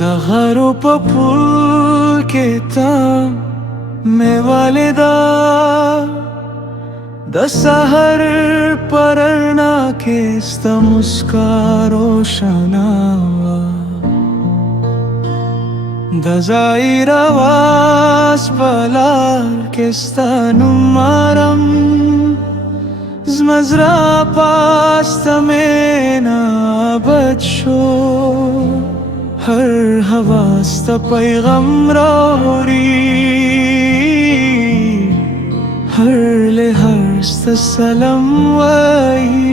دغرو په پل کې تا مې والدا د سحر پرنا کې ست مسکا روشنا د ظاهر واس بلار کې ست نمارم زمزرا پاست में ना बचो हर हवास्त पैगम रोरी हर लिहास्त सलम वही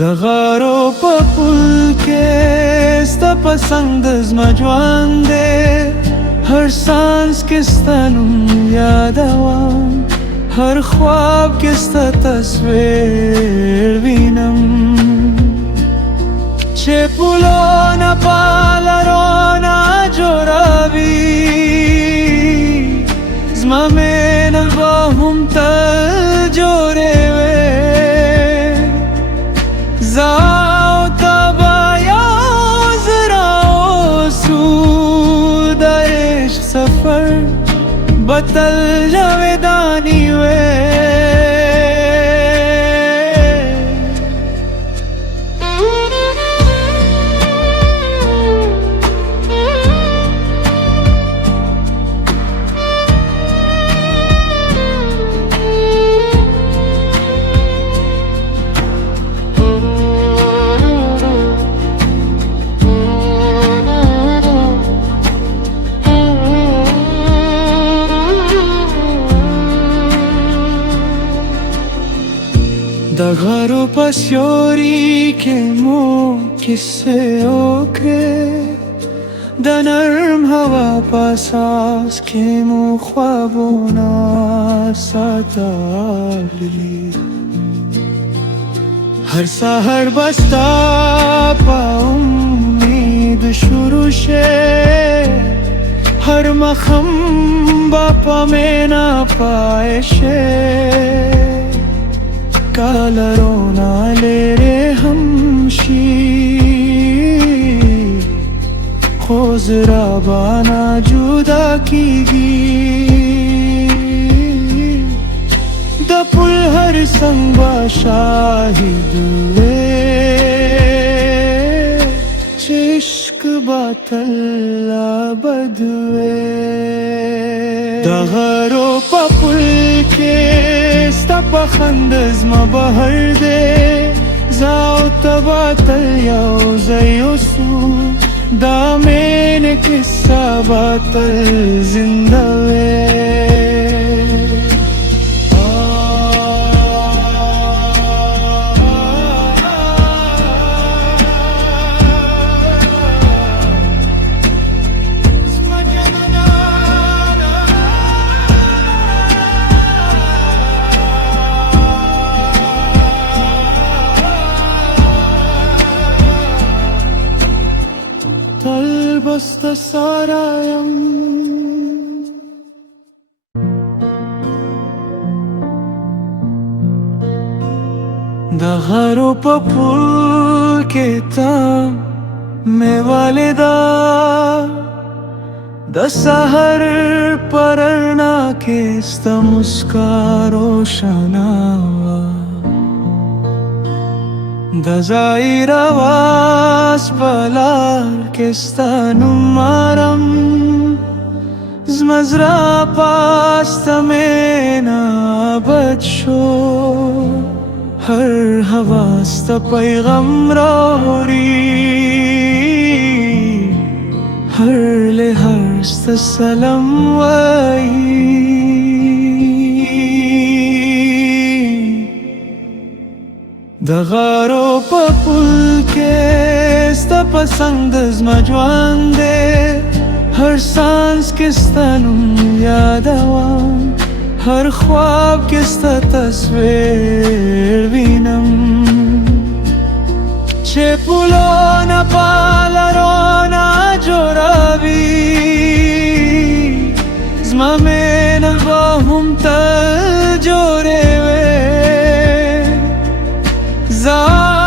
दगारो पपुल के स्त पसंद मजवान दे हर सांस किस्ता नुम यादवान हर ख्वाब किस्ता तस्वीर विनम चे पुलो न पालरो न जोरावी zma में न बाहुम तल जोरे वे जाओ तबाया जराओ सूदाइश सफर बतल जावेदानी वे दगारो पस्योरी के मुँह किससे ओके द नर्म हवा पासास के मुँह ख्वाबों ना सताली हर सहर बसता पा उम्मीद शुरू से हर मखम बापा में ना पाए शे काला रोना ले रे हमशी खोजरा बाना जुदा कीगी द पुल हर संगवा शाहिद वे चिश्क बातल्ला बदवे दगरो पपुल के पखंदज ma bahar de zao tabatal yao zayosu da mene kissa batal zinda ve Basta sarayam दगारो पपुल के ता मैं वालिदा द सहर परना के स्त मुस्का रोशना د ظاهر واس بلار کې ستا نمارم زمزرا پاست में ना बचो हर हवास्त पैगम रोरी हर लिहास्त सलम वही दगारो पपुल के स्त पसंद मजवान दे हर सांस किस्ता नुम यादवान हर ख्वाब किस्ता तस्वीर विनम चे पुलो न पालरो न जोरावी zma में न बाहुम तल जोरे वे जा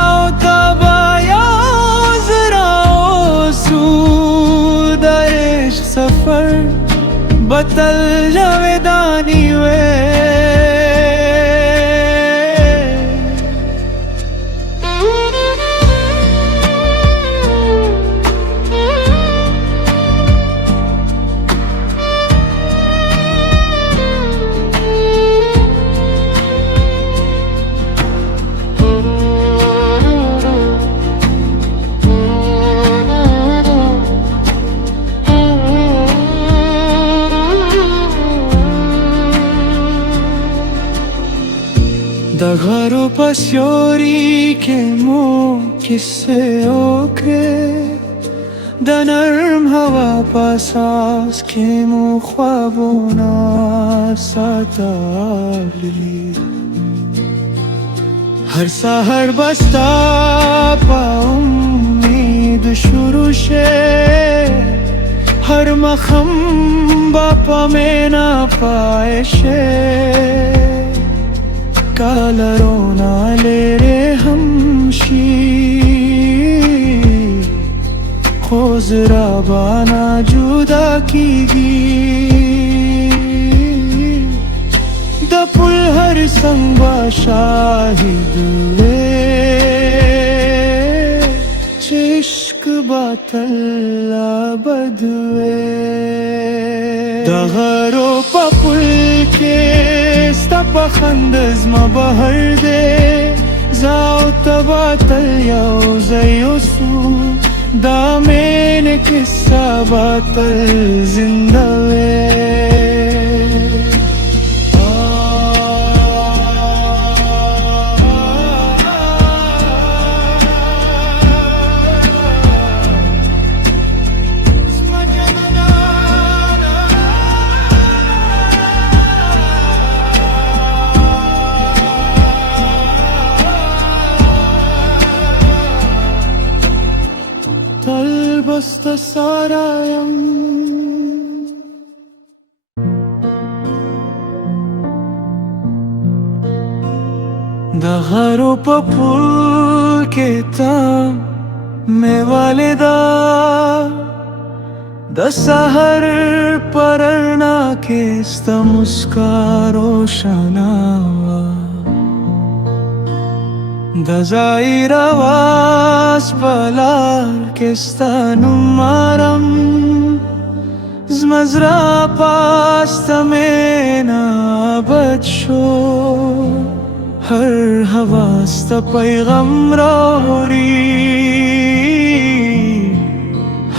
دغرو پسیوری که مو کسی اوکره د نرم هوا پاساس که مو خوابونا ساتلی هر سحر بستا پا امید شروع شه هر مخم باپا میں نا پائے شه काला रोना ले रे हमशी खोजरा बाना जुदा कीगी द पुल हर संगवा शाहिद वे चिश्क बातल्ला बदवे दगरो पपुल के پخندز ما بهر ده زاو تباتل یو زیوسو دامین کسا باتل زندوه بست سارایم دغرو پپول کے تا میں والدہ د سحر پرنا کے است مسکارو شناوا د زایر آواز پلار کستا نمارم زمزرا پاستا میں نابد شو ہر حواستا پیغم روری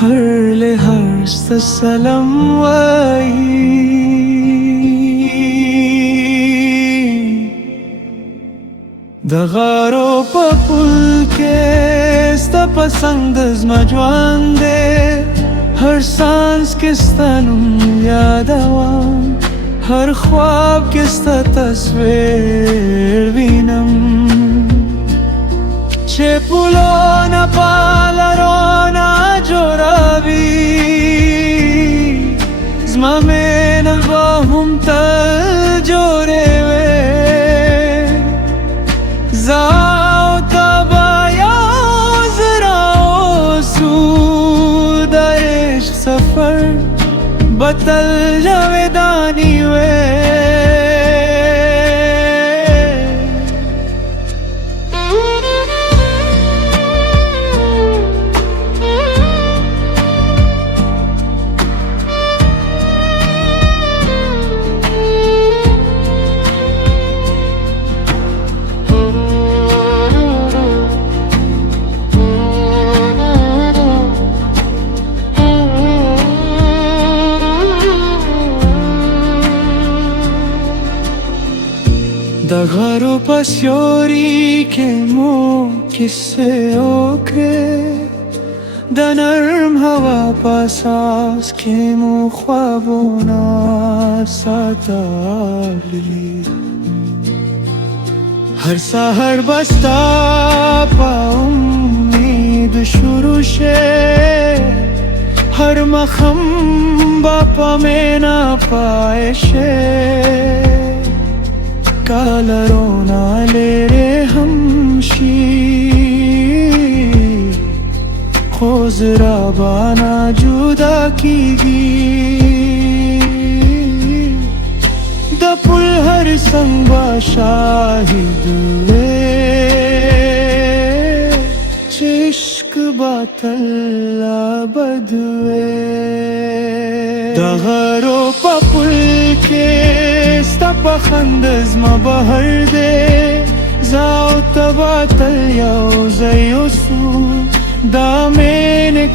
ہر لحرستا سلام وائی دغارو پپول کے ستا پسند زما جوان دے ہر سانس کستا نم یادوان ہر خواب کستا تصویر بینم چه پولونا پالرونا جورابی زما میں نگاهم تل جوره زاو تبایا زراو سود عشق سفر بطل جاویدانی وے دغرو پسیوری که مو کسی اوکره د نرم هوا پاساس که مو خوابونا ساتلی هر سحر بستا پا امید شروع شه هر مخم باپا میں نا پائے شه काला रोना ले रे हमशी खोजरा बाना जुदा कीगी द पुल हर संगवा शाहिद वे चिश्क बातल्ला बदवे दगरो पपुल के ستا پخندز ما بهر ده زاو تباتل یو زیوسو دامین